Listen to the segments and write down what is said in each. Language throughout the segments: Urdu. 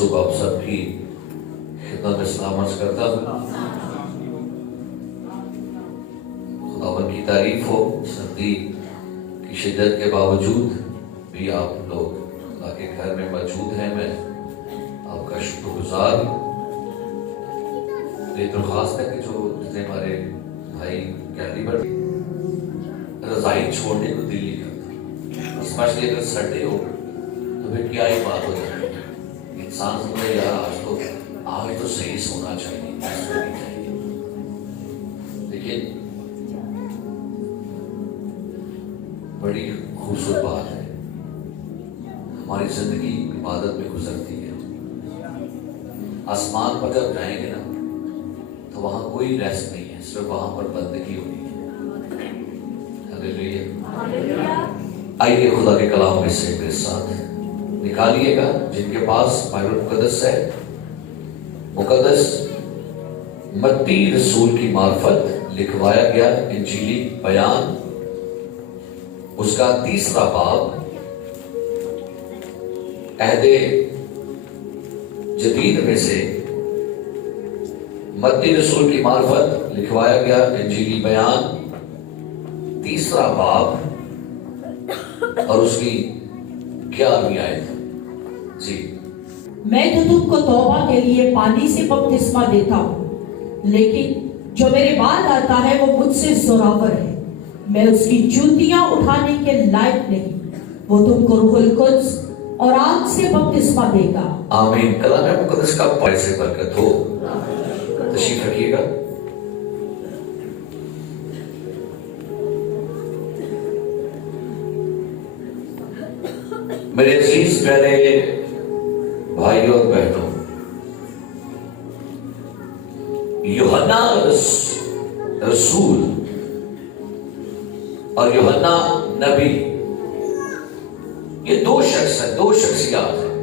صبح آپ سب کی خدمت میں سلام عرض کرتا ہوں۔ خداوند کی تعریف ہو، سردی کی شدت کے باوجود بھی آپ لوگ خدا کے گھر میں موجود ہیں۔ میں آپ کا شکر گزار ہوں۔ یہ درخواست ہے کہ جو جتنے ہمارے بھائی گیلری پر رضائی چھوڑنے کو دل نہیں کرتا، اسپیشلی اگر سنڈے ہو تو پھر کیا ہی بات ہو جائے، انسان سمجھے یار آج تو صحیح سونا چاہیے، سونی چاہیے، لیکن بڑی خوبصورت بات ہے، ہماری زندگی عبادت میں گزرتی ہے۔ آسمان پر جب جائیں گے نا تو وہاں کوئی ریسٹ نہیں ہے، صرف وہاں پر بندگی ہونی ہے۔ ہلیلویا۔ آئیے خدا کے کلام میں سے میرے ساتھ نکالیے گا، جن کے پاس بائبل مقدس ہے، مقدس متی رسول کی معرفت لکھوایا گیا انجیلی بیان، اس کا 3 باب، عہد جدید میں سے متی رسول کی معرفت لکھوایا گیا انجیلی بیان 3 باب اور اس کی 11ویں آیت۔ جی۔ میں تو تم کو توبہ کے لیے پانی سے بپتسمہ دیتا ہوں، لیکن جو میرے بعد آتا ہے وہ مجھ سے زوراور ہے، میں اس کی جوتیاں اٹھانے کے لائق نہیں، وہ تم کو روح القدس اور آگ سے بپتسمہ دے گا۔ آمین۔ کلام مقدس کا پڑھ سے برکت ہو۔ تشریف رکھیے گا۔ میرے عزیز پیارے بھائیوں اور بہنوں، یوحنا رسول اور یوحنا نبی، یہ 2 شخص ہیں، 2 شخصیات ہیں،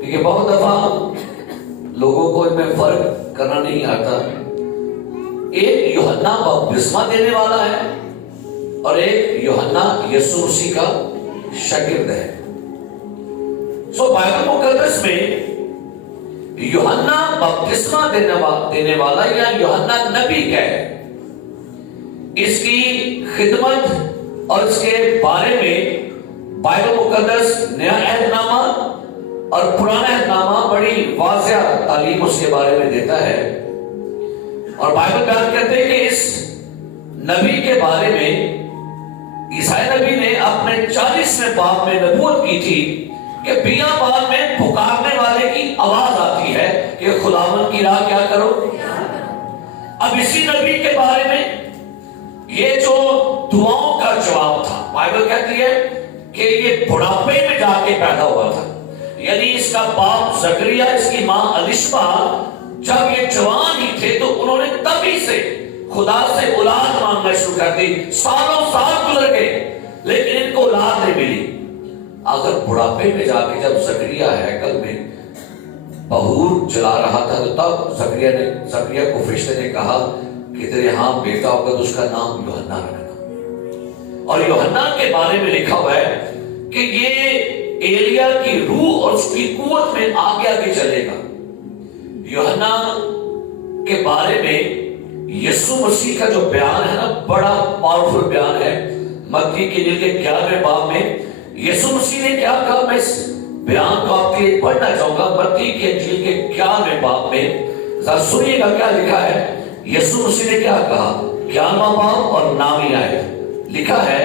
کیونکہ بہت دفعہ لوگوں کو ان میں فرق کرنا نہیں آتا۔ ایک یوحنا بپتسمہ دینے والا ہے اور ایک یوحنا یسوع مسیح کا شاگرد ہے۔ بائبل مقدس میں یوحنا بپتسمہ دینے والا یا یوحنا نبی کیا ہے، اس کی خدمت اور اس کے بارے میں بائبل مقدس نیا عہد نامہ اور پرانا عہد نامہ بڑی واضح تعلیم اس کے بارے میں دیتا ہے، اور بائبل بیان کرتے ہیں کہ اس نبی کے بارے میں عیسائی نبی نے اپنے 40ویں باب میں نبوت کی تھی کہ بیابان میں پکارنے والے کی آواز آتی ہے کہ خداوند کی راہ کیا کرو۔ اب اسی نبی کے بارے میں یہ جو دعاؤں کا جواب تھا، بائبل کہتی ہے کہ یہ بڑھاپے میں جا کے پیدا ہوا تھا، یعنی اس کا باپ زکریا، اس کی ماں الشبا جب یہ جوان ہی تھے تو انہوں نے تبھی سے خدا سے اولاد مانگنا شروع کر دی۔ سالوں سال گزر گئے لیکن ان کو اولاد نہیں ملی۔ اگر بڑھاپے میں جا کے جب زکریا ہیکل میں بہور جلا رہا تھا تو تب زکریا کو فرشتے نے کہا کہ تیرے ہاں بیٹا ہوگا تو اس کا نام یوحنا رکھنا، اور یوحنا کے بارے میں لکھا ہوا ہے کہ یہ ایلیا کی روح اور اس کی قوت میں آگے آگے چلے گا۔ یوحنا کے بارے میں یسوع مسیح کا جو بیان ہے نا، بڑا پاورفل بیان ہے۔ متی کی انجیل کے 11ویں باب میں یسوع مسیح نے کیا کہا، میں اس بیان کو آپ کے لیے پڑھنا چاہوں گا۔ متی کی انجیل کے 11ویں باب میں ذرا سنیے گا کیا لکھا ہے۔ یسوع مسیح نے کیا کہا، 11واں باب اور 9ویں آیت لکھا ہے،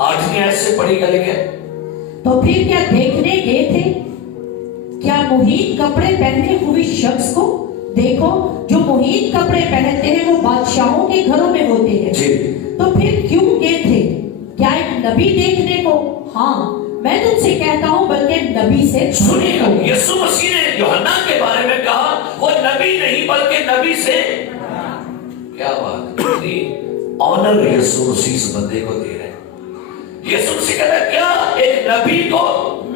8ویں آیت سے پڑھی گا لکھا ہے، تو پھر کیا دیکھنے گئے تھے؟ کیا محیط کپڑے پہنے ہوئے شخص کو؟ دیکھو جو محیط کپڑے پہنتے ہیں وہ بادشاہوں کے گھروں میں ہوتے ہیں۔ تو پھر کیوں گئے تھے؟ کیا ایک نبی دیکھنے کو؟ ہاں میں تم سے کہتا ہوں بلکہ نبی سے۔ سنیے گا، یسوع مسیح نے یوحنا کے بارے میں کہا وہ نبی نہیں بلکہ نبی سے۔ کیا بات ہے، آنر یسوع مسیح اس بندے کو دے رہے ہیں۔ یسوع مسیح کہتا ہے کیا ایک نبی کو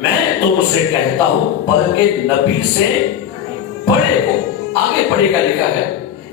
میں تم سے کہتا ہوں بلکہ نبی سے بڑے کو۔ آگے پڑھے گا لکھا ہے،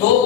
2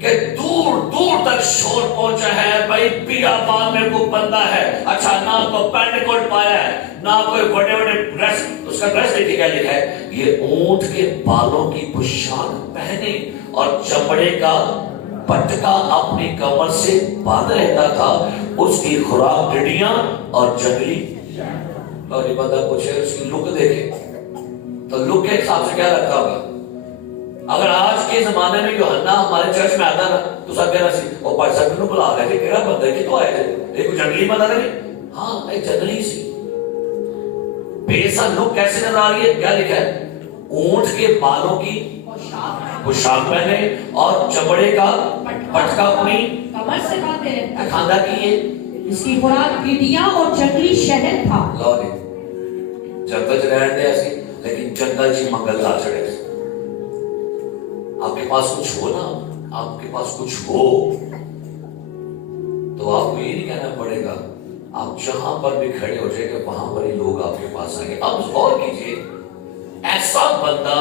کہ دور دور تک شور پہنچا ہے بھائی بیابان میں کوئی بندہ ہے. اچھا نہ تو پینٹ کوٹ پایا ہے نہ کوئی بڑے بڑے ڈریس. اس کا ڈریس دیکھیے کیا لکھا ہے, یہ اونٹ کے بالوں کی پوشاک پہنے اور چمڑے کا پٹکا اپنی کمر سے باندھ رہتا تھا. اس کی خوراک ٹڈیاں اور جنگلی. اور یہ بندہ پوچھے اس کی لک دیکھے تو لک کے حساب سے کیا رکھتا ہوگا. اگر آج کے زمانے میں یوحنا ہمارے چرچ میں آتا نا تو سب کہنا سی وہ پاس سب بلا رہے تھے کہڑا بندہ کہ تو آئے تھے ایک جنگلی بندہ نہیں. ہاں ایک جنگلی سی بے سا لک کیسے نظر آ رہی ہے. کیا لکھا ہے, اونٹ کے بالوں کی پوشاک پہنے اور چمڑے کا پٹکا اپنی کمر سے باندھے رہتا تھا. کھانا کیے. اس کی خوراک ٹڈیاں اور جنگلی شہد تھا. لو جی جنگل چ رہن دے اسی لیکن جنگل چ منگل لا چڑھے. آپ کے پاس کچھ ہو نا, آپ کے پاس کچھ ہو تو آپ کو یہ نہیں کہنا پڑے گا آپ جہاں پر بھی کھڑے ہو جائے گا وہاں پر ہی لوگ آپ کے پاس آئیں گے. اب غور کیجئے, ایسا بندہ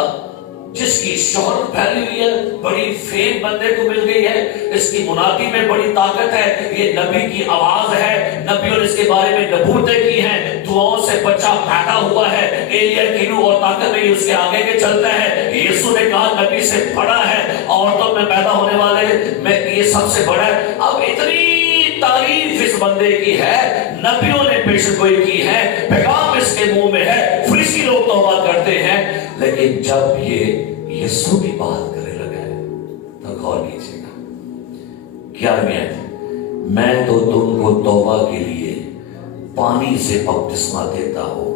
جس کی شہرت پھیلی ہوئی ہے, بڑی فیم بندے کو مل گئی ہے, اس کی منادی میں بڑی طاقت ہے, یہ نبی کی آواز ہے, نبیوں نے اس کے بارے میں نبوتیں کی ہیں, دعاؤں سے بچہ پیدا ہوا ہے, ایلیا کی روح اور طاقت میں اس کے آگے کے چلتا ہے. یسوع نے کہا نبی سے بڑا ہے, عورتوں میں پیدا ہونے والے میں یہ سب سے بڑا ہے. اب اتنی تعریف اس بندے کی ہے, نبیوں نے پیشن گوئی کی ہے, پیغام اس کے منہ میں ہے, فریسی لوگ توبہ کرتے ہیں. لیکن جب یہ یسوع کی بات کرنے لگا ہے تو غور کیجیے گا کیا میں تو تم کو توبہ کے لیے پانی سے بپتسمہ دیتا ہوں,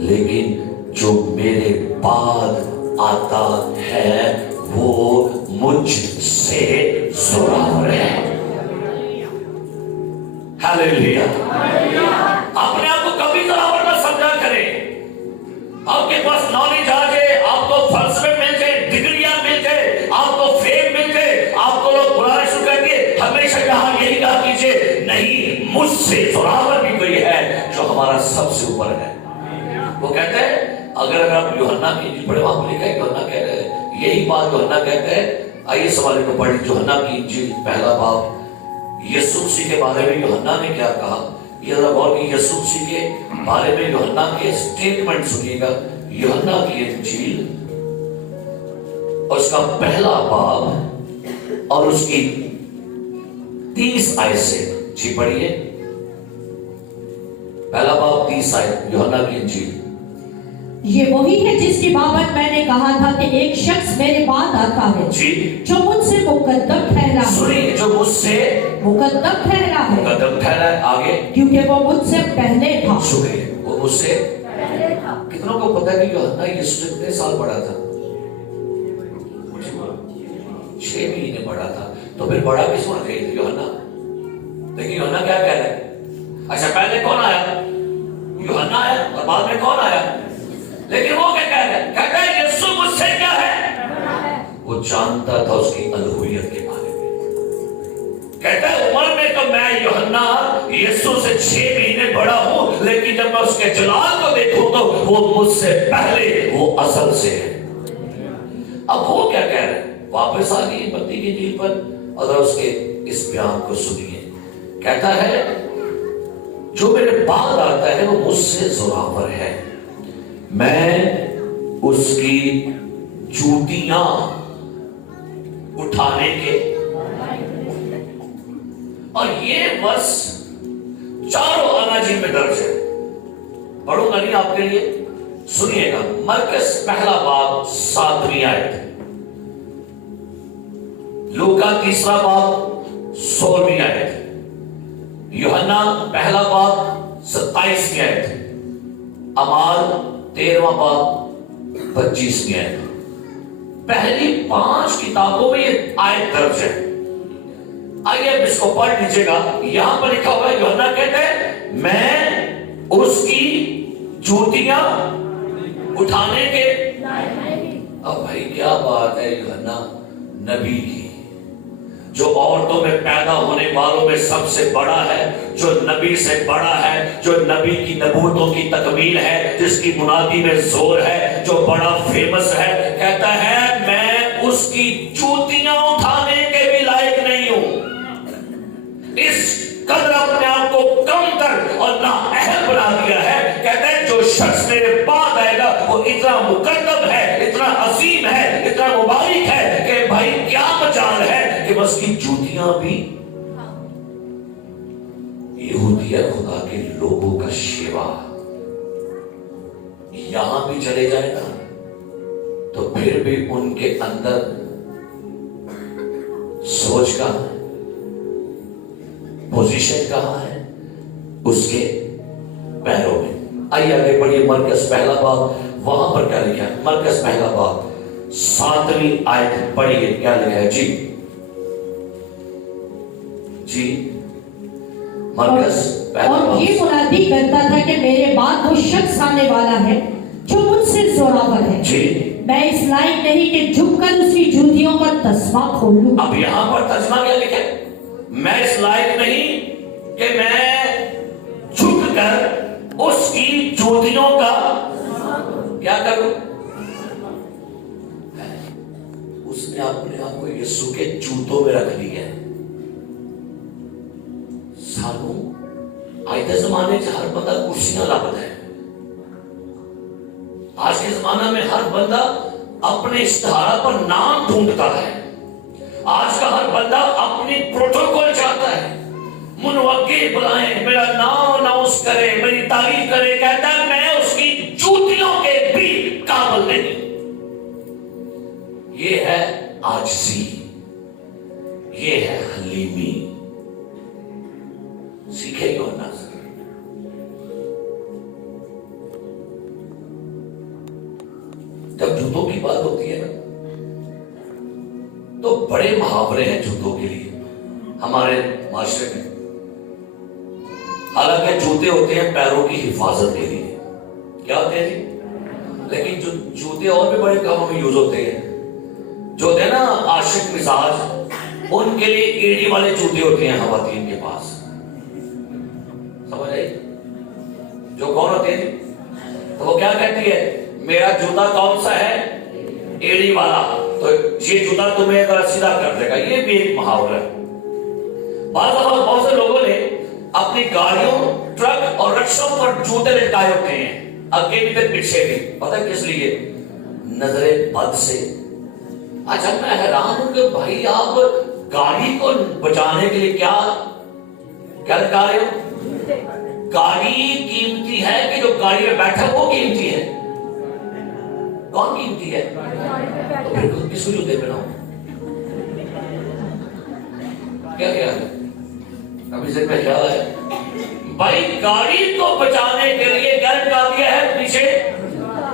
لیکن جو میرے بعد آتا ہے وہ مجھ سے زوراور ہے. ہاللیلویا. اپنے آپ کو کبھی زوراور نہ سمجھا کریں. آپ کے پاس نالج آ جائے, آپ کو فلسفے مل جائے, ڈگریاں مل جائے, آپ کو فیم مل جائے, آپ کو لوگ بلانا شروع کر دیے, ہمیشہ یہاں یہی کہا کیجیے نہیں مجھ سے زوراور بھی کوئی ہے جو ہمارا سب سے اوپر ہے. وہ کہتے ہیں اگر آپ یوحنا کی انجیل پڑھے وہاں لکھا ہے یوحنا کہتا ہے یہی بات یوحنا کہتا ہے. آئیے سوال کو پڑھیں یوحنا کی انجیل پہلا باب. یسوع مسیح کے بارے میں یوحنا نے کیا کہا, یہ ذرا غور کی یسوع مسیح کے بارے میں یوحنا کے سٹیٹمنٹ سنیے گا. یوحنا کی انجیل اور اس کا پہلا باب اور اس کی 30 آیت سے. جی پڑھیے پہلا باب 30 آیت یوحنا کی انجیل. یہ وہی ہے جس کی بابت میں نے کہا تھا کہ ایک شخص میرے بعد آتا ہے جی جو مجھ سے مقدم ٹھہرا ہے. سنیے, جو مجھ سے مقدم ٹھہرا ہے, مقدم ٹھہرا ہے. آگے کیونکہ وہ مجھ سے پہلے تھا. شکریہ, وہ مجھ سے پہلے تھا. کتنوں کو پتا ہے کہ یوحنا یسوع سے کتنے سال بڑا تھا؟ 6 مہینے بڑا تھا. تو پھر بڑا کس ہونا چاہیے یوحنا. لیکن یوحنا کیا کہہ رہا ہے, اچھا پہلے کون آیا, یوحنا آیا, اور بعد میں کون آیا. لیکن وہ کیا کہہ رہا ہے, کہتا ہے یسوع مجھ سے کیا ہے. وہ جانتا تھا اس کی الوہیت کے بارے میں. کہتا ہے عمر میں تو میں یوحنا یسوع سے 6 مہینے بڑا ہوں, لیکن جب میں اس کے جلال کو دیکھوں تو وہ مجھ سے پہلے, وہ اصل سے ہے. اب وہ کیا کہہ رہے ہیں, واپس آ گئی متی کی انجیل پر اور اس کے اس بیان کو سنیے. کہتا ہے جو میرے بعد آتا ہے وہ مجھ سے زوراور ہے, میں اس کی جوتیاں اٹھانے کے. اور یہ بس چاروں اناجیل میں درج ہے. پڑھوں گا نہیں آپ کے لیے, سنیے گا. مرکز پہلا باب 7ویں آیت, لوکا تیسرا باب 16ویں آیت, یوحنا پہلا باب 27ویں آیت, اعمال 13واں باب 25ویں آیت. پہلی 5 کتابوں میں یہ آیت درج ہے. آئیے اب اس کو پڑھ لیجئے گا. یہاں پر لکھا ہوا ہے یوحنا کہتے ہیں میں اس کی جوتیاں اٹھانے کے. اب بھائی کیا بات ہے, یوحنا نبی کی جو عورتوں میں پیدا ہونے والوں میں سب سے بڑا ہے, جو نبی سے بڑا ہے, جو نبی کی نبوتوں کی تکمیل ہے, جس کی منادی میں زور ہے, جو بڑا فیمس ہے, کہتا ہے میں اس کی جوتیاں اٹھانے کے بھی قدر اپنے آپ کو کم تر اور نااہم بنا دیا ہے. کہتے ہیں جو شخص میرے بعد آئے گا وہ اتنا مقدم ہے, اتنا عظیم ہے, اتنا مبارک ہے کہ بھائی کیا مجال ہے کہ بس کی جوتیاں بھی یہ ہوتی ہے خدا کے لوگوں کا شیوا. یہاں بھی چلے جائے نا تو پھر بھی ان کے اندر سوچ کہاں ہے, پوزیشن کہاں ہے, اس کے پیروں میں. آئیے آگے پڑھیے مرکز پہلا باب, وہاں پر کیا لکھا ہے؟ مرکز پہلا باب 7ویں آیت پڑھیے, کیا لکھا ہے جی مرکز پہلا اور باب. یہ منادی کرتا تھا کہ میرے بعد وہ شخص آنے والا ہے جو مجھ سے زوراور ہے, میں اس لائق نہیں کہ جھک کر اس کی جوتیوں کا تسمہ کھولوں. اب یہاں پر ترجمہ کیا لکھا ہے؟ میں اس لائق نہیں کہ میں جھک کر اس کی جوتیوں کا کیا کروں. اس نے اپنے آپ کو یسوع کے جوتوں میں رکھ لیا ہے. سانو آج کے زمانے سے ہر بندہ کرسیاں لابد ہے. آج کے زمانہ میں ہر بندہ اپنے اشتہارات پر نام ڈھونڈتا ہے. آج کا ہر بندہ اپنی پروٹوکول چاہتا ہے. منوقع بلائیں, میرا نام اناؤنس کرے, میری تعریف کرے. کہتا ہے میں اس کی جوتیوں کے بھی قابل نہیں. یہ ہے عاجزی, یہ ہے حلیمی. سیکھے گا نا سر. جب جوتوں کی بات ہوتی ہے نا تو بڑے محاورے ہیں جوتوں کے لیے ہمارے معاشرے میں. حالانکہ جوتے ہوتے ہیں پیروں کی حفاظت کے لیے, کیا ہوتے ہیں جی, لیکن جو جوتے اور بھی بڑے کاموں میں یوز ہوتے ہیں. جو ہوتے ہیں نا عاشق مزاج, ان کے لیے ایڑی والے جوتے ہوتے ہیں خواتین کے پاس. سمجھ آئی؟ جو کون ہوتے ہیں تو وہ کیا کہتی ہے, میرا جوتا کون سا ہے, ایڑی والا, تو یہ جوتا تمہیں ذرا سیدھا کر دے گا. یہ بھی ایک محاورہ ہے. بعض دفعہ بہت سے لوگوں نے اپنی گاڑیوں, ٹرک اور رکشوں پر جوتے لٹکائے ہوتے ہیں, آگے بھی پھر پیچھے بھی. پتہ کس لیے؟ نظر بد سے. اچھا میں حیران ہوں کہ بھائی آپ گاڑی کو بچانے کے لیے کیا لٹکا رہے ہو؟ گاڑی قیمتی ہے کہ جو گاڑی میں بیٹھا وہ قیمتی ہے؟ کون قیمتی ہے؟ تو پھر کس کو جوتے پہناؤ؟ کیا ہے ابھی سے میں خیال ہے بھائی گاڑی کو بچانے کے لیے کیا لٹکا دیا ہے پیچھے,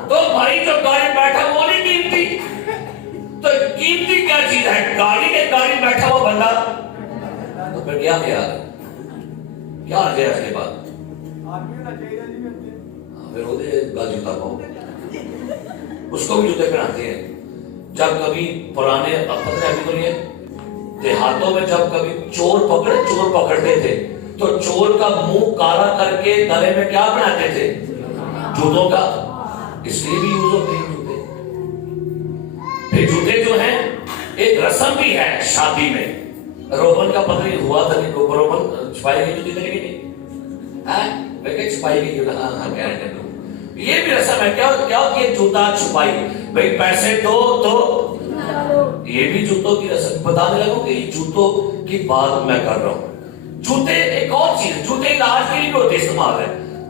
تو بھائی جو گاڑی بیٹھا وہ نہیں قیمتی. تو قیمتی کیا چیز ہے؟ گاڑی بیٹھا ہوا بندہ. تو پھر کیا خیال ہے, کیا آ جائے اس کے بعد پھر وہ جوتا پاؤ, اس کو بھی جوتے پہناتے ہیں. جب کبھی پرانے پتہ ابھی تو نہیں ہے, دیہاتوں میں جب کبھی چور پکڑتے تھے تو چور کا منہ کالا کر کے گلے میں کیا بناتے تھے؟ جوتوں کا. اس لیے بھی یوز ہوتے ہیں جوتے. پھر جوتے جو ہیں ایک رسم بھی ہے شادی میں. رومن کا پتہ نہیں ہوا تھا, رومن چھپائی گئی جوتی دے گی نہیں, چھپائی گئی. یہ بھی رسم ہے. کیا ہوتی ہے؟ جوتا چھپائی. بھائی پیسے دو تو یہ بھی جوتوں کی رسم. بتانے لگوں کہ یہ جوتوں کی بات میں کر رہا ہوں. جوتے ایک اور چیز, جوتے علاج کے لیے بھی ہوتے استعمال ہے.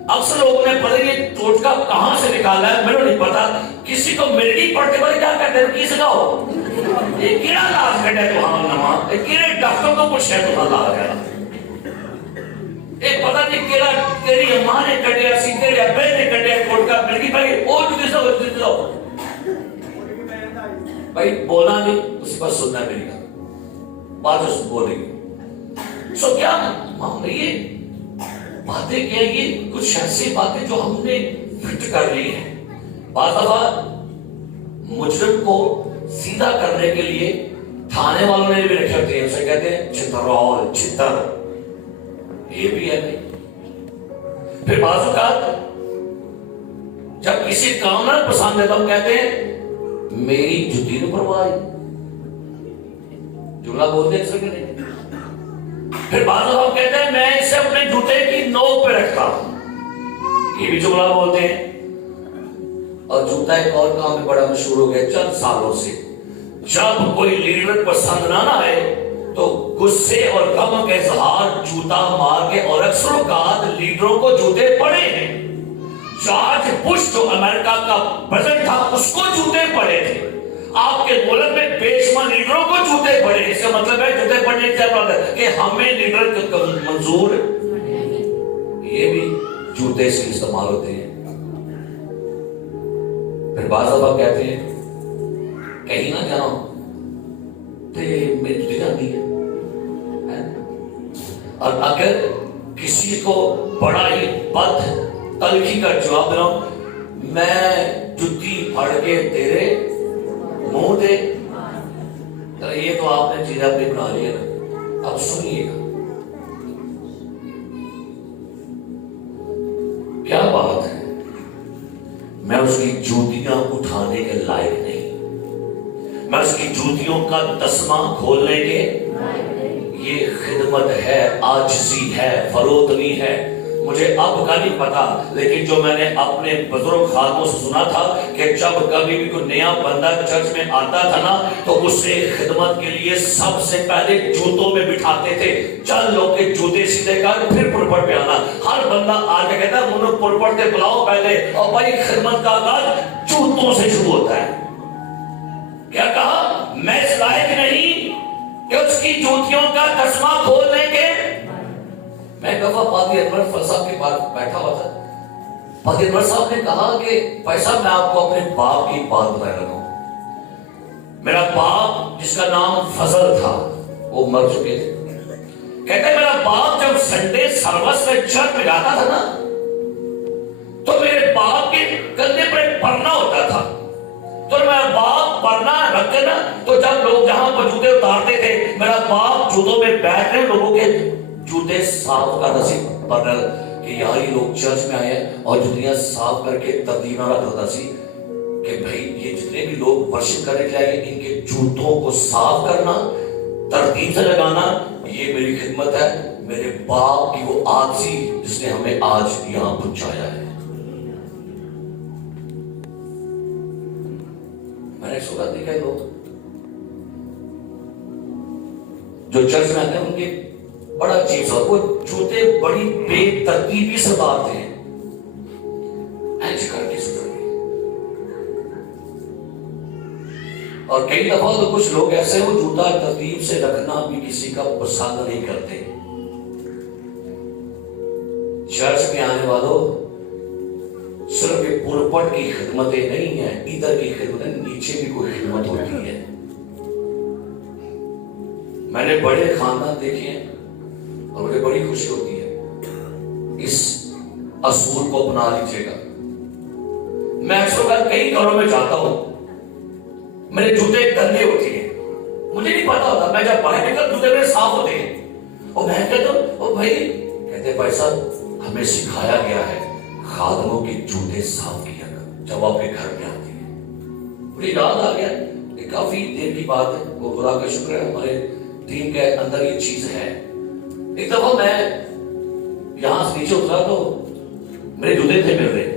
اکثر لوگوں نے پتہ یہ ٹوٹکا کہاں سے نکالا ہے میرے نہیں پتا. کسی کو ملٹی پڑھتے بڑے کیا کہتے ہیں, کی سکھاؤ یہ کیڑا علاج کرے تو ہم نما کیڑے ڈاکٹر کو پوچھے تو اللہ گیا. ایک پتہ نہیں کیڑا تیری ماں نے کٹیا سی, تیرے ابے نے کٹیا ٹوٹکا ملٹی پڑھی اور جوتے سے جاؤ. بھائی بولا نہیں, اس پر سننا ہے میری بات, اس بولے گی. سو کیا معاملہ, یہ باتیں کیا, یہ کچھ ایسی باتیں جو ہم نے فٹ کر لی ہیں. بعض دفعہ مجرم کو سیدھا کرنے کے لیے تھانے والوں نے بھی رکھے ہوتے ہیں, اسے کہتے ہیں چترول, چتر. یہ بھی ہے بھائی. پھر بعض اوقات جب کسی کام نہ پسند ہے تو ہم کہتے ہیں میری جوتی نے پرواہ, جملہ بولتے ہیں سر کہ نہیں. پھر بعض لوگ کہتے ہیں میں اسے اپنے جوتے کی نوک پہ رکھتا ہوں، یہ بھی جملہ بولتے ہیں۔ اور جوتا ایک اور کام میں بڑا مشہور ہو گیا چند سالوں سے، جب کوئی لیڈر پسند نہ آئے تو غصے اور غم کا اظہار جوتا مار کے، اور اکثر اوقات لیڈروں کو جوتے پڑے ہیں۔ جارج بش جو امریکہ کا پریزیڈنٹ تھا اس کو جوتے پڑے تھے۔ آپ کے ملک میں بے شمار لیڈروں کو جوتے پڑے، اس کا مطلب ہے جوتے پڑنے کی ضرورت کہ ہمیں لیڈر منظور، یہ بھی جوتے سے استعمال ہوتے ہیں۔ پھر بعض دفعہ کہتے ہیں کہیں نہ جاؤ تو میری جوتی جاتی ہے۔ اور اگر کسی کو بڑا ہی بد تلخی کا جواب دے رہا ہوں، میں جوتی پھاڑ کے تیرے منہ دے، تو یہ تو آپ نے چیز اپنی بنا لی ہے۔ اب سنیے گا کیا بات ہے، میں اس کی جوتیاں اٹھانے کے لائق نہیں، میں اس کی جوتیوں کا تسمہ کھولنے کے، یہ خدمت ہے، عاجزی ہے، فروتنی ہے۔ مجھے اب کا نہیں پتا، لیکن جو میں نے اپنے بزرگ خادموں سے سنا تھا کہ جب کبھی بھی کوئی نیا بندہ چرچ میں آتا تھا نا تو اسے خدمت کے لیے سب سے پہلے جوتوں میں بٹھاتے تھے، چل لوگ کے جوتے سیدھے کر پھر پلپٹ پہ آنا۔ ہر بندہ آ کے کہتا ہے منو پلپٹ سے بلاؤ پہلے، اور بھائی خدمت کا آغاز جوتوں سے شروع ہوتا ہے۔ کیا کہا؟ میں اس لائق نہیں کہ اس کی جوتیوں کا تسمہ کھولنے کے۔ میں کہا پادری انور صاحب کے پاس بیٹھا ہوا تھا، پادری انور صاحب نے کہا کہ بھائی صاحب میں آپ کو اپنے باپ کی بات بتا رہا ہوں۔ میرا باپ جس کا نام فضل تھا وہ مر چکے تھے۔ کہتے ہیں میرا باپ جب سنڈے سروس میں چرچ میں جاتا تھا نا تو میرے باپ کے کندھے پر ایک پرنا ہوتا تھا، تو میرا باپ پرنا رکھ کے نا تو جب لوگ جہاں پر جوتے اتارتے تھے میرا باپ جوتوں میں بیٹھ رہے لوگوں کے جوتے صاف کرنا سی پڑھ کہ یار یہ لوگ چرچ میں آئے ہیں اور جوتیاں صاف کر کے ترتیب نہ رکھتا سی کہ بھائی یہ جتنے بھی لوگ ورشپ کرنے کے لیے ان کے جوتوں کو صاف کرنا، ترتیب سے لگانا، یہ میری خدمت ہے، میرے باپ کی وہ عاجزی جس نے ہمیں آج یہاں پہنچایا ہے۔ میں نے سنا دیکھا لوگ جو چرچ میں آتے ہیں ان کے بڑا عجیب سا، وہ جوتے بڑی بے ترتیبی سے اتارتے ہیں، ایسے کر کے سدھر گئے۔ اور کئی دفعہ تو کچھ لوگ ایسے وہ جوتا ترتیب سے رکھنا بھی کسی کا پسند نہیں کرتے۔ چرچ میں آنے والوں صرف یہ پلپٹ کی خدمتیں نہیں ہیں، ادھر کی خدمتیں، نیچے بھی کوئی خدمت ہوتی ہے۔ میں نے بڑے خاندان دیکھے ہیں اور مجھے بڑی خوشی ہوتی ہے، اس اصول کو اپنا لیجیے گا۔ میں اکثر کئی گھروں میں جاتا ہوں، میرے جوتے گندے ہوتے ہیں، مجھے نہیں پتا ہوتا، میں جب باہر نکل جوتے میرے صاف ہوتے ہیں، اور میں کہتا ہوں او بھائی، کہتے ہیں بھائی صاحب ہمیں سکھایا گیا ہے خادموں کے جوتے صاف کیا کر جب آپ کے گھر میں آتے ہیں۔ مجھے یاد آ گیا کہ کافی دیر کی بات ہے، وہ خدا کا شکر ہے ہمارے دین کے اندر یہ چیز ہے۔ ایک دفعہ میں یہاں سے نیچے اترا تو میرے جوتے تھے مل رہے،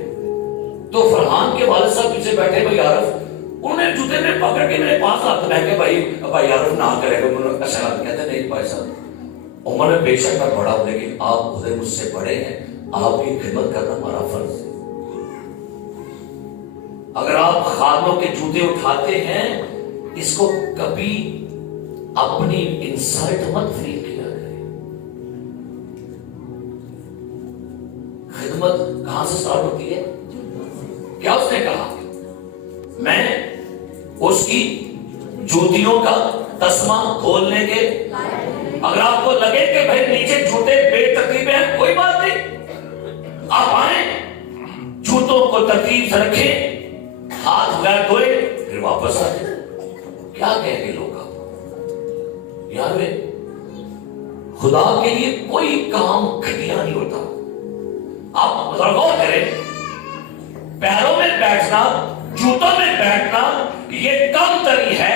تو فرحان کے والد صاحب پیچھے بیٹھے بھائی عارف، انہوں نے جوتے میں پکڑ کے میرے پاس لاتے، میں کہ بھائی عارف نہ کرے گا، انہوں نے اچھا کہتے ہیں نہیں بھائی صاحب عمر میں بے شک میں بڑا ہوں لیکن آپ خود مجھ سے بڑے ہیں، آپ کی خدمت کرنا ہمارا فرض ہے۔ اگر آپ خادموں کے جوتے اٹھاتے ہیں اس کو کبھی اپنی انسلٹ مت فیل کیا کریں۔ خدمت کہاں سے سٹارٹ ہوتی ہے؟ کیا اس نے کہا؟ میں اس کی جوتیوں کا تسمہ کھولنے کے، اگر آپ کو لگے کہ بھائی نیچے جوتے بے ترتیب ہیں کوئی بات نہیں، آپ آئیں جوتوں کو ترتیب سے رکھیں، ہاتھ غیر دھوئے پھر واپس آ جائیں۔ کیا کہیں گے لوگ؟ یار خدا کے لیے کوئی کام گھٹیا نہیں ہوتا۔ آپ غور کریں، پیروں میں بیٹھنا، جوتوں میں بیٹھنا یہ کم تری ہے،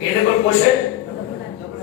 ਇਹਦੇ ਕੋਲ ਕੁਝ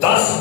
10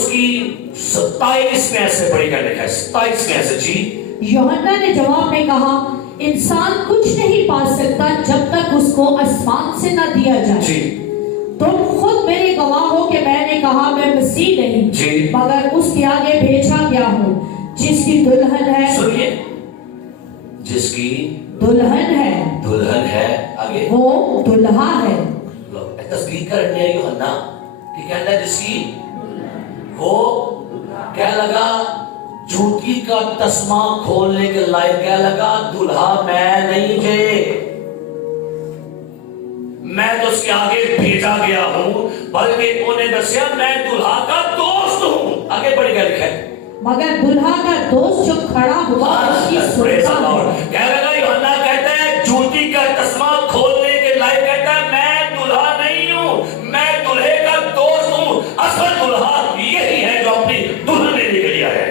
اس کی 27 میں ایسے پڑھی کر لکھا ہے, 27 میں ایسے. جی یوحنا نے جواب میں کہا, انسان کچھ نہیں پا سکتا جب تک اس کو آسمان سے نہ دیا جائے. جی تم خود میرے گواہ ہو کہ میں نے کہا میں مسیح نہیں جی مگر اس کے آگے بھیجا گیا ہوں, جس کی دلہن ہے. سنیے, جس کی دلہن ہے, دلہن ہے, آگے وہ دلہا ہے. تصدیق کرنی ہے یوحنا کہ کہتا ہے جس کی, وہ کیا لگا, جوتی کا تسمہ کھولنے کے لائق کیا لگا, دلہا میں نہیں تھے, میں تو اس کے آگے بھیجا گیا ہوں, بلکہ انہیں دسیا میں دلہا کا دوست ہوں. آگے بڑھ گیا لکھا ہے, مگر دلہا کا دوست جو کھڑا ہوا اس کی سنتا ہے. کیا لگا, یوحنا کہتا ہے جوتی کا تسمہ کھولنے کے لائق, کہتا ہے میں دلہا نہیں ہوں, میں دلہے کا دوست ہوں. اصل دلہا یہی ہے جو اپنی دلہن نے لے لیا ہے.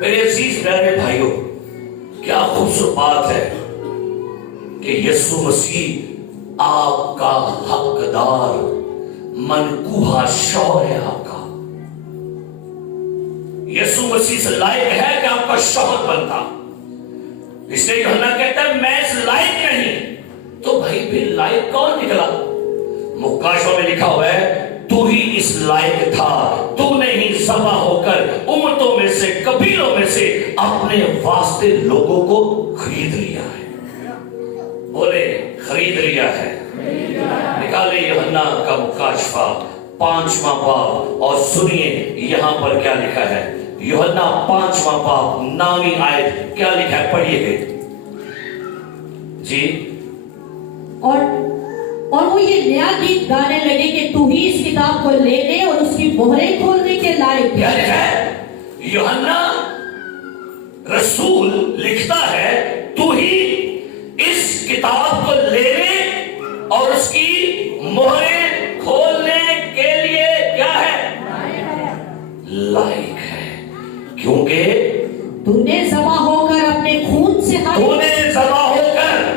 میرے عزیز پیارے بھائیوں, کیا خوبصورت بات ہے کہ یسوع مسیح آپ کا حقدار منقوہ شوہر ہے. آپ کا یسوع مسیح سے لائق ہے کہ آپ کا شوہر بنتا. اس لیے یوحنا کہتا ہے میں اس لائق نہیں. تو بھائی پھر لائق کون نکلا؟ مکاشفہ میں لکھا ہوا ہے تو ہی اس لائق تھا, تو نے ہی ذبح ہو کر امتوں میں سے, قبیلوں میں سے اپنے واسطے لوگوں کو خرید لیا ہے. بولے خرید لیا ہے. نکالے یوحنا کا مکاشفہ 5واں باب اور سنیے یہاں پر کیا لکھا ہے. یوحنا 5واں باب 9ویں آیت کیا لکھا ہے, پڑھیے گئے جی. اور وہ یہ نیا گیت گانے لگے کہ تو ہی اس کتاب کو لینے اور اس کی مہریں کھولنے کے لائق. کیا لکھا ہے؟ یوحنا رسول لکھتا ہے تو ہی اس کتاب کو لینے اور اس کی مہریں کھولنے کے لیے کیا ہے, لائق ہے. کیونکہ تو نے ذبح ہو کر اپنے خون سے تو نے ذبح ہو کر,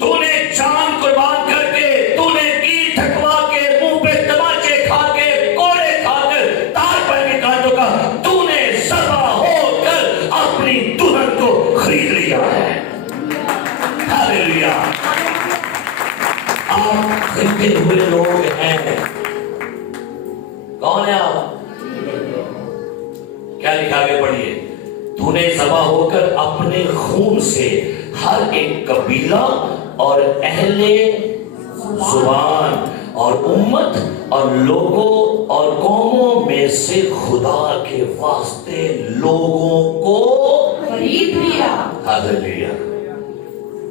تو نے جان قربان کر کے, تو نے کی ٹھکوا کے, منہ پہ تماچے کھا کے, کوڑے کھا کر, تار پہ کے کانٹوں کا, تو نے ذبح ہو کر اپنی دلہن کو خرید لیا ہے. ہاللیلویا. آپ خریدے ہوئے لوگ ہیں. کون ہے آپ؟ کیا لکھا آگے پڑھیے, تو نے ذبح ہو کر اپنے خون سے ہر ایک قبیلہ اور اہل زبان اور امت اور لوگوں اور قوموں میں سے خدا کے واسطے لوگوں کو خرید لیا. ہاللیلویا.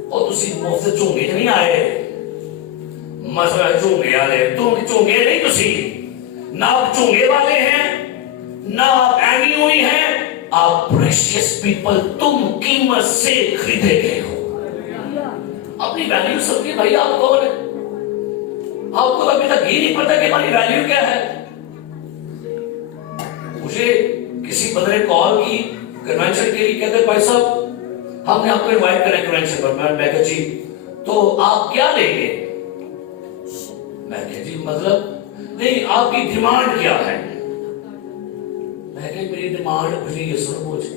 اور تسی مفت چونگے نہیں آئے, مسئلہ چونگے آئے, تم چونگے نہیں, تسی نہ آپ چونگے والے ہیں نہ آپ ایمی ہوئی ہیں, آپ پریشیس پیپل, تم قیمت سے خریدے گئے ہو. اپنی ویلیو سمجھے بھائی, آپ کون ہیں؟ آپ کو ابھی تک یہ نہیں پتا کہ ہماری ویلیو کیا ہے. مجھے کسی بندے نے کال کی کنونشن کے لیے, کہتے بھائی صاحب ہم نے آپ کو انوائٹ کریں کنونشن پر. میں کہا جی تو آپ کیا لیں گے؟ میں کہا جی مطلب نہیں, آپ کی ڈیمانڈ کیا ہے؟ میں کہ میری ڈیمانڈ مجھے یہ سنو مجھے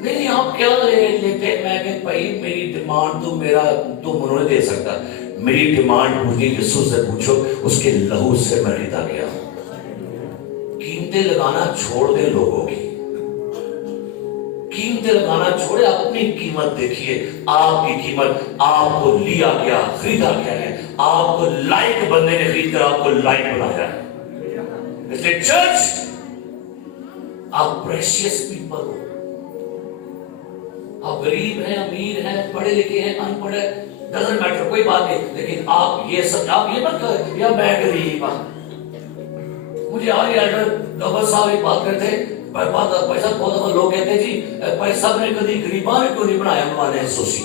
نہیں, آپ کیا لیتے؟ میں کہ بھائی میری ڈیمانڈ تو انہوں نے دے سکتا, میری ڈیمانڈ مجھے یسوع سے پوچھو, اس کے لہو سے میں خریدا گیا ہوں. قیمتیں لگانا چھوڑ دے لوگوں کی, قیمتیں لگانا چھوڑے, اپنی قیمت دیکھیے. آپ کی قیمت, آپ کو لیا گیا, خریدا گیا ہے. آپ کو لائق بندے نے خرید کر آپ کو لائق بنایا ہے. اس لیے چرچ آپ پریشیس پیپل ہو. آپ غریب ہیں, امیر ہیں, پڑھے لکھے ہیں, ان پڑھے, ڈزنٹ میٹر, کوئی بات نہیں, لیکن آپ یہ سب, آپ یہ مت کریں یا میں غریب ہوں. مجھے آگے ایڈر ڈبل صاحب ایک بات کرتے ہیں, پیسہ بہت دفعہ لوگ کہتے ہیں جی پیسہ نے کبھی غریباں نے کیوں نہیں بنایا ہمارے سوسی,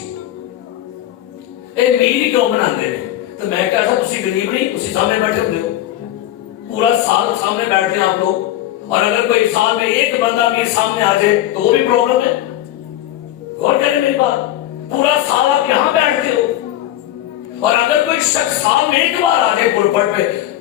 ایک امیر ہی کیوں بناتے ہیں؟ تو میں کہا تھا تسی غریب نہیں, تسی سامنے بیٹھے ہوتے ہو, پورا سال سامنے بیٹھتے ہیں آپ لوگ, اور اگر کوئی سال میں ایک بندہ بھی سامنے آ جائے تو وہ بھی پرابلم ہے. غور کریں میری بات, پورا سال آپ یہاں بیٹھتے ہو, اور اگر کوئی شخص سال میں ایک بار آ جائے پلپٹ پہ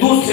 2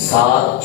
7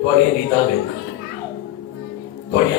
ਤੁਹਾਡੀਆਂ ਨੀਤਾਂ ਵੇਖਦਾ, ਤੁਹਾਡੀਆਂ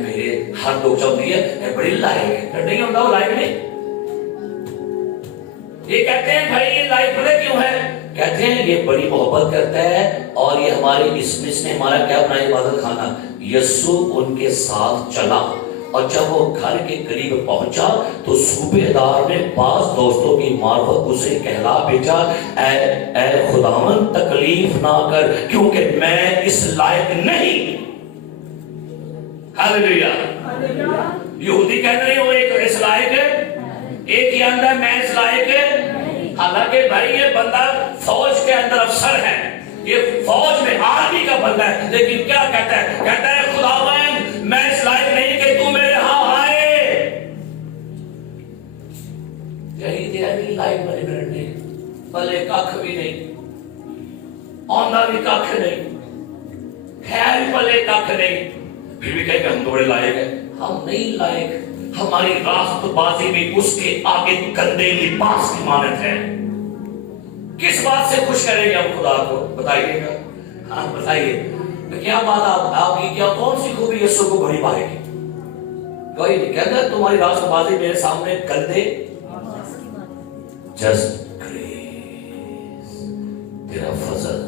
میرے ہر دو چاہتی ہے بڑی لائق ہے، نہیں ہوتا وہ لائق نہیں. یہ کہتے ہیں بھائی یہ لائق بڑے کیوں ہے؟ کہتے ہیں یہ بڑی محبت کرتا ہے اور یہ ہماری اس نے ہمارا کیا بنایا عبادت خانہ. یسوع ان کے ساتھ چلا اور جب وہ گھر کے قریب پہنچا تو صوبے دار نے بعض دوستوں کی معرفت اسے کہلا بھیجا، اے خداوند تکلیف نہ کر کیونکہ میں اس لائق نہیں. ہاللیلویا. یہودی کہتے رہے وہ ایک اس لائق ہے، ایک یہ اندر میں اس لائق ہے. حالانکہ بھائی یہ بندہ فوج کے اندر افسر ہے، یہ فوج میں آرمی کا بندہ ہے، لیکن کیا کہتا ہے؟ کہتا ہے خداوند میں اس لائق نہیں کہ تو میرے ہاں آئے. یہی دیا نہیں لائق بنے بھلے کاکھ بھی نہیں، آندہ بھی کاکھ نہیں، خیر بھلے کاکھ نہیں، پھر بھی کہے کہ ہم بڑے لائق ہیں. ہم نہیں لائق. ہماری راست بازی میں اس کے آگے گندے لباس کی مانت ہے. کس بات سے خوش کریں گے ہم خدا کو؟ بتائیے گا. ہاں بتائیے کیا بات آپ کی کیا کون سی خوبی یسوع کو بڑی پائے گی؟ کوئی نہیں کہتا تمہاری راست بازی میرے سامنے گندے. جسٹ گریس، تیرا فضل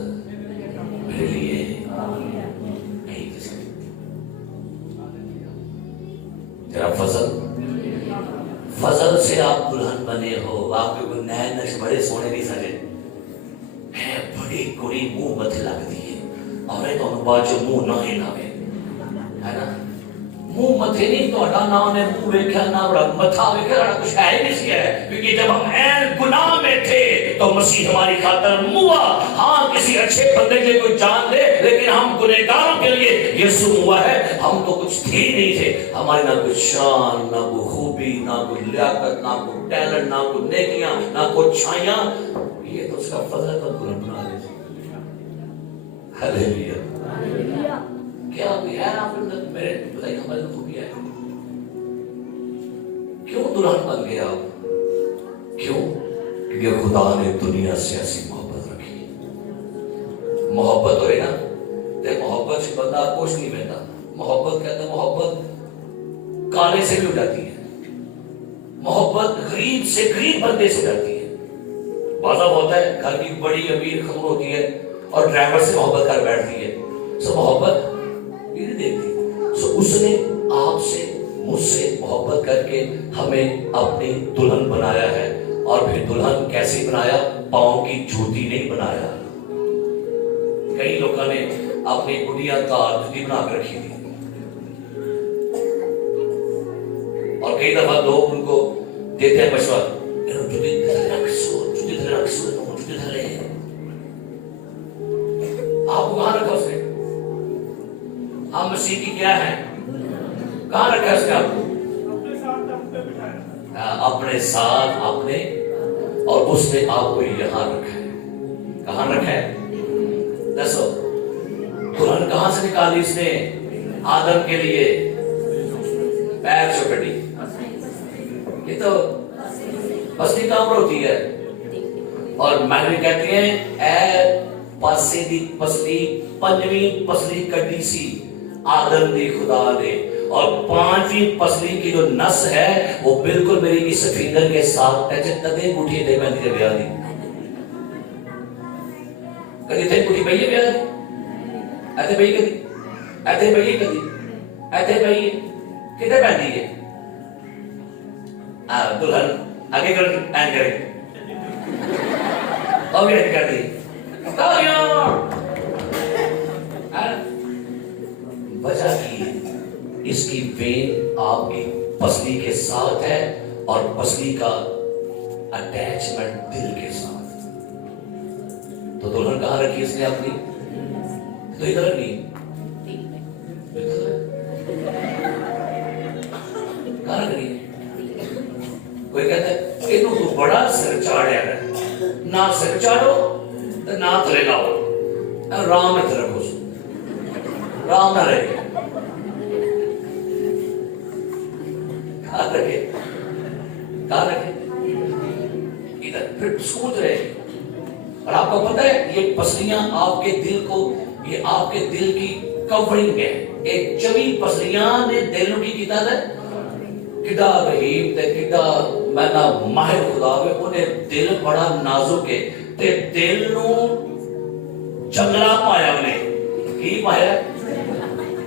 میرے لیے تیرا فضل سے آپ دلہن بنے ہو. آپ کے نئے نقش بڑے سونے نہیں سجے ہے، بڑی کڑی منہ مت لگتی ہے اور تو بات جو منہ نہ ہی لاوے ہے نا. منہ متھے نہیں تو نہ نے منہ ویکھیا نہ متھا ویکھیا کچھ ہے ہی نہیں ہے. کیونکہ جب ہم عین گناہ میں تھے تو مسیح ہماری خاطر ہوا. ہاں کسی اچھے بندے کے کوئی جان دے، لیکن ہم گنہگاروں کے لیے یسوع ہوا ہے. ہم تو کچھ تھے ہی نہیں تھے، ہماری نہ کوئی شان، نہ کوئی خوبی، نہ کوئی لیاقت، نہ کوئی ٹیلنٹ، نہ کوئی نیکیاں، نہ کوئی چھائیاں. یہ تو اس کا فضل ہے. تو بلند بنا دے. ہاللیلویا. کیا ہے آپ میرے بتائیے ہمارے خوبی ہے. کیوں دلہن بن گیا آپ؟ کیوں؟ کیونکہ خدا نے دنیا سے ایسی محبت رکھی. محبت ہوئے نا تے محبت سے بندہ کچھ نہیں بنتا. محبت کہتا ہے محبت کالے سے بھی ہو جاتی ہے، محبت غریب سے غریب بندے سے جاتی ہے. بعض ہوتا ہے گھر کی بڑی امیر خبر ہوتی ہے اور ڈرائیور سے محبت کر بیٹھتی ہے. سو محبت یہ نہیں دیکھتی. سو اس نے آپ سے مجھ سے محبت کر کے ہمیں اپنی دلہن بنایا ہے. اور پھر دلہن کیسے بنایا؟ پاؤں کی جوتی نہیں بنایا. کئی لوگوں نے اپنی گڑیا تار جوتی بنا کر رکھی تھی اور کئی دفعہ لوگ ان کو دیتے ہیں مشورہ جوتی رکھو. آپ کو کہاں رکھا اس نے؟ ہم مسیح کی کیا ہے؟ کہاں رکھا اس نے آپ کو؟ اپنے ساتھ اپنے، اور اس نے آپ کو یہاں رکھا ہے. کہاں رکھا ہے؟ دسو. دلہن کہاں سے نکالی اس نے؟ آدم کے لیے پیر سے کٹی. یہ تو پسلی کام ہوتی ہے. اور میں بھی کہتی ہیں اے پاسے دی پسلی، پنجویں پسلی کٹی سی آدم دی خدا نے، اور پانچویں پسلی کی جو نس ہے وہ بالکل میری اس فنگر کے ساتھ کدے گٹھی دے میں دیجے بیان دی. کدی تھے گٹھی بھئیے بیان دی ایتے بھئی کدی ایتے بھئی کدی ایتے بھئی کدے بیان دیئے. دلہن آگے کر این کرے اور بھی این کر دی. وجہ کی اس کی وین آپ کی پسلی کے ساتھ ہے اور پسلی کا اٹیچمنٹ دل کے ساتھ. تو دلہن کہاں رکھی اس نے اپنی؟ تو ادھر نہیں کہاں رکھ رہی ہے؟ کوئی کہتا ہے یہ تو بڑا سر چاڑیا ہے. نہ سر چاڑو نہ تھلے لاؤ، رام میں رکھو، رام نہ رہے. کہاں رکھے؟ کہاں رکھے؟ ادھر. پھر سوچ رہے. اور آپ کو پتہ ہے یہ پسلیاں آپ کے دل کو، یہ آپ کے دل کی کورنگ ہے، ایک 24 پسلیاں نے دل کی کیتا ہے کدا رحیم تے کدا میں نا ماہر خدا وے انہیں دل بڑا نازک ہے تے دل نو جنگلا پایا انہیں کی پایا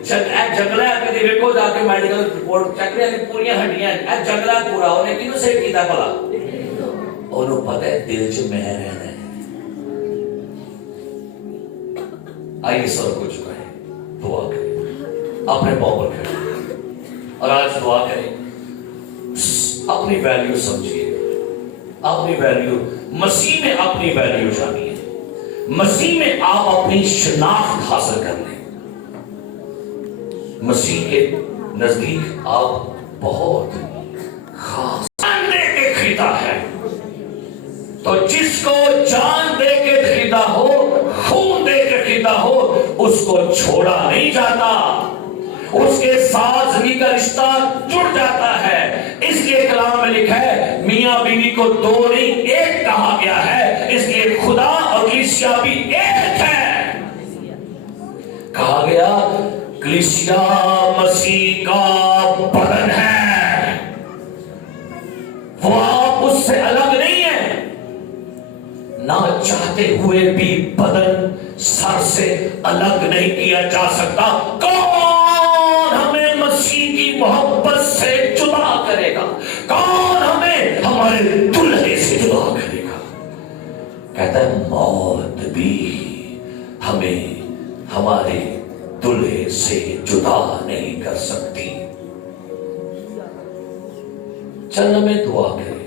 جنگلا ہے کہ دیکھو جا کے میڈیکل رپورٹ چیک رہے ہیں پوری ہڈیاں ہیں جنگلا پورا انہیں کینوں سے کیتا بھلا انہوں پتہ ہے دل چ میں رہنا ہے آئیے سر کو چکا ہے دعا کریں اپنے پاؤں پر کھڑے اور آج دعا کریں اپنی ویلیو سمجھیے اپنی ویلیو مسیح میں اپنی ویلیو جانیے مسیح میں آپ اپنی شناخت حاصل کر لیں مسیح کے نزدیک آپ بہت خاص جان دے کے خریدا ہے تو جس کو جان دے کے خریدا ہو خون دے کے خریدا ہو اس کو چھوڑا نہیں جاتا اس کے ساتھ زندگی کا رشتہ جڑ جاتا ہے اس لیے کلام میں لکھا ہے میاں بیوی کو دو نہیں ایک کہا گیا ہے اس لیے خدا اور کلیسیا بھی ایک ہے کہا گیا کلیسیا مسیح کا بدن ہے وہ آپ اس سے الگ نہیں ہے نہ چاہتے ہوئے بھی بدن سر سے الگ نہیں کیا جا سکتا کون ہمیں مسیح کی محبت سے جدا کرے گا کون ہمیں ہمارے دلہے سے جدا کرے گا کہتا ہے موت بھی ہمیں ہمارے دلہے سے جدا نہیں کر سکتی چل ہمیں دعا کریں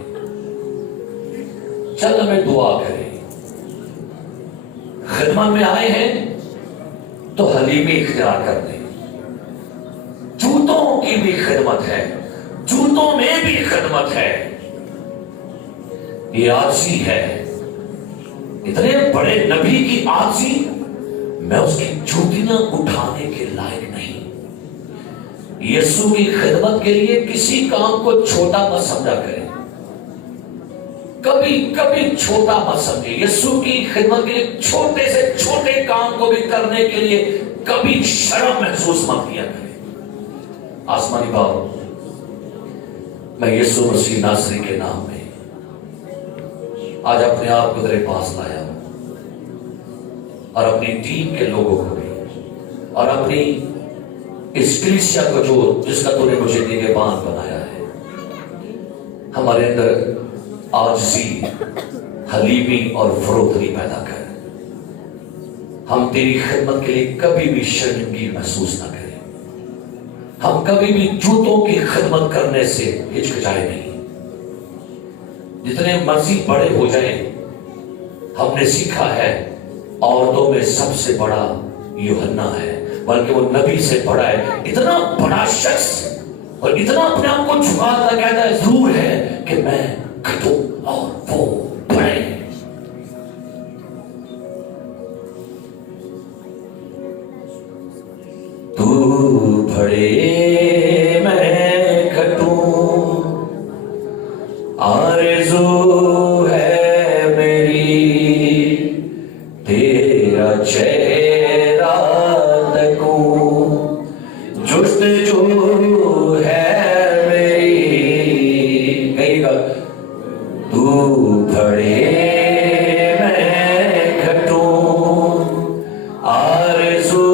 چل ہمیں دعا کریں خدمت میں آئے ہیں تو حلیمی اختیار کر دیں جوتوں کی بھی خدمت ہے جوتوں میں بھی خدمت ہے یہ عاجزی ہے اتنے بڑے نبی کی عاجزی میں اس کی جوتیاں اٹھانے کے لائق نہیں یسوع کی خدمت کے لیے کسی کام کو چھوٹا مت سمجھا کریں کبھی کبھی چھوٹا مت سمجھے یسوع کی خدمت کے لیے چھوٹے سے چھوٹے کام کو بھی کرنے کے لیے کبھی شرم محسوس مت کیا کریں آسمانی باپ میں یسوع مسیح ناصری کے نام میں آج اپنے آپ کو تیرے پاس لایا ہوں اور اپنی ٹیم کے لوگوں کو بھی اور اپنی اس کلیسیا کو جو جس کا تو نے مجھے نگہبان بنایا ہے ہمارے اندر عاجزی حلیمی اور فروتنی پیدا کر ہم تیری خدمت کے لیے کبھی بھی شرمندگی محسوس نہ کریں ہم کبھی بھی جوتوں کی خدمت کرنے سے ہچکچائے نہیں جتنے مرضی بڑے ہو جائیں ہم نے سیکھا ہے عورتوں میں سب سے بڑا یوحنا ہے بلکہ وہ نبی سے بڑا ہے اتنا بڑا شخص اور اتنا اپنے آپ کو جھکاتا کہتا ہے ضرور ہے کہ میں گھٹوں اور وہ بڑھے تو بڑے میں گھٹوں آرزو ہے میری تیرا چہرہ تکوں جستجو ہے میری کہیے گا تو بڑے میں گھٹوں آرزو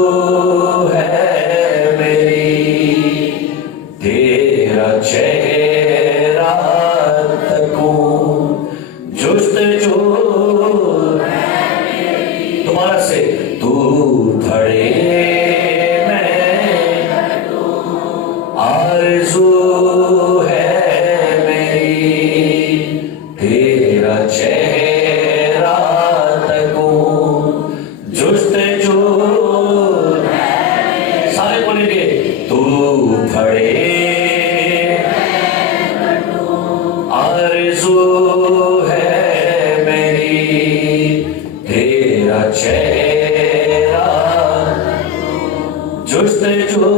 ہے میری تیرا چہرہ تکوں جستجو تمہارا سے تو بڑے میں آرزو ہے میری تیرا چہرہ تکوں جستجو سارے بولیں گے تو بڑے آرزو ہے میری تیرا چہرہ جستجو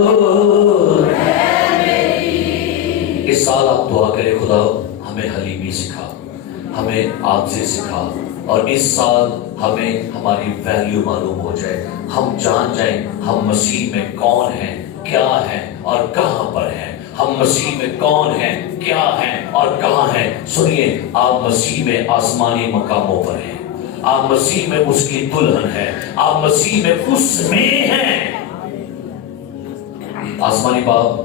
اس سال آپ دعا کریں خدا ہمیں حلیمی سکھا ہمیں عاجزی سکھا اور اس سال ہمیں ہماری ویلیو معلوم ہو جائے ہم جان جائیں ہم مسیح میں کون ہیں کیا ہیں اور کہاں پر ہیں، ہم مسیح میں کون ہیں، کیا ہیں اور کہاں ہیں۔ سنیے، آپ مسیح میں آسمانی مقاموں پر ہیں، آپ مسیح میں اس کی دلہن ہیں، آپ مسیح میں اس میں ہیں۔ آسمانی باپ،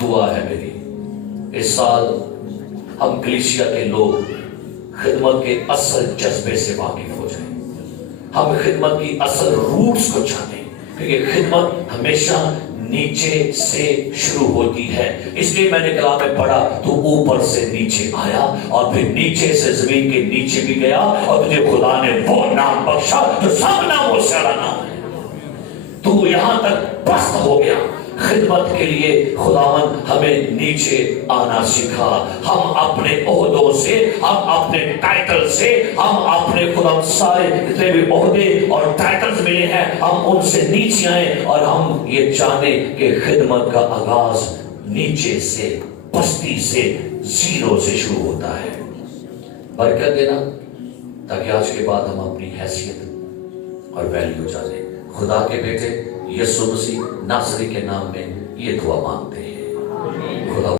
دعا ہے میری، اس سال ہم کلیسیا کے لوگ خدمت کے اصل جذبے سے واقف ہو جائیں، ہم خدمت کی اصل روٹس کو جانیں، کیونکہ خدمت ہمیشہ نیچے سے شروع ہوتی ہے۔ اس لیے میں نے کلام میں پڑھا، تو اوپر سے نیچے آیا اور پھر نیچے سے زمین کے نیچے بھی گیا، اور تجھے خدا نے وہ نام بخشا جو سب ناموں سے بڑا نام ہے۔ تو یہاں تک پست ہو گیا۔ خدمت کے لیے خداوند ہمیں نیچے آنا سکھا۔ ہم اپنے عہدوں سے، ہم اپنے ٹائٹل سے، ہم اپنے خدا سارے جتنے بھی عہدے اور ٹائٹلز ملے ہیں، ہم ان سے نیچے آئیں اور ہم یہ جانیں کہ خدمت کا آغاز نیچے سے، پستی سے، زیرو سے شروع ہوتا ہے۔ برکت دینا تاکہ آج کے بعد ہم اپنی حیثیت اور ویلیو جانیں۔ خدا کے بیٹے یسوع مسیح ناصری کے نام میں یہ دعا مانگتے ہیں۔ خدا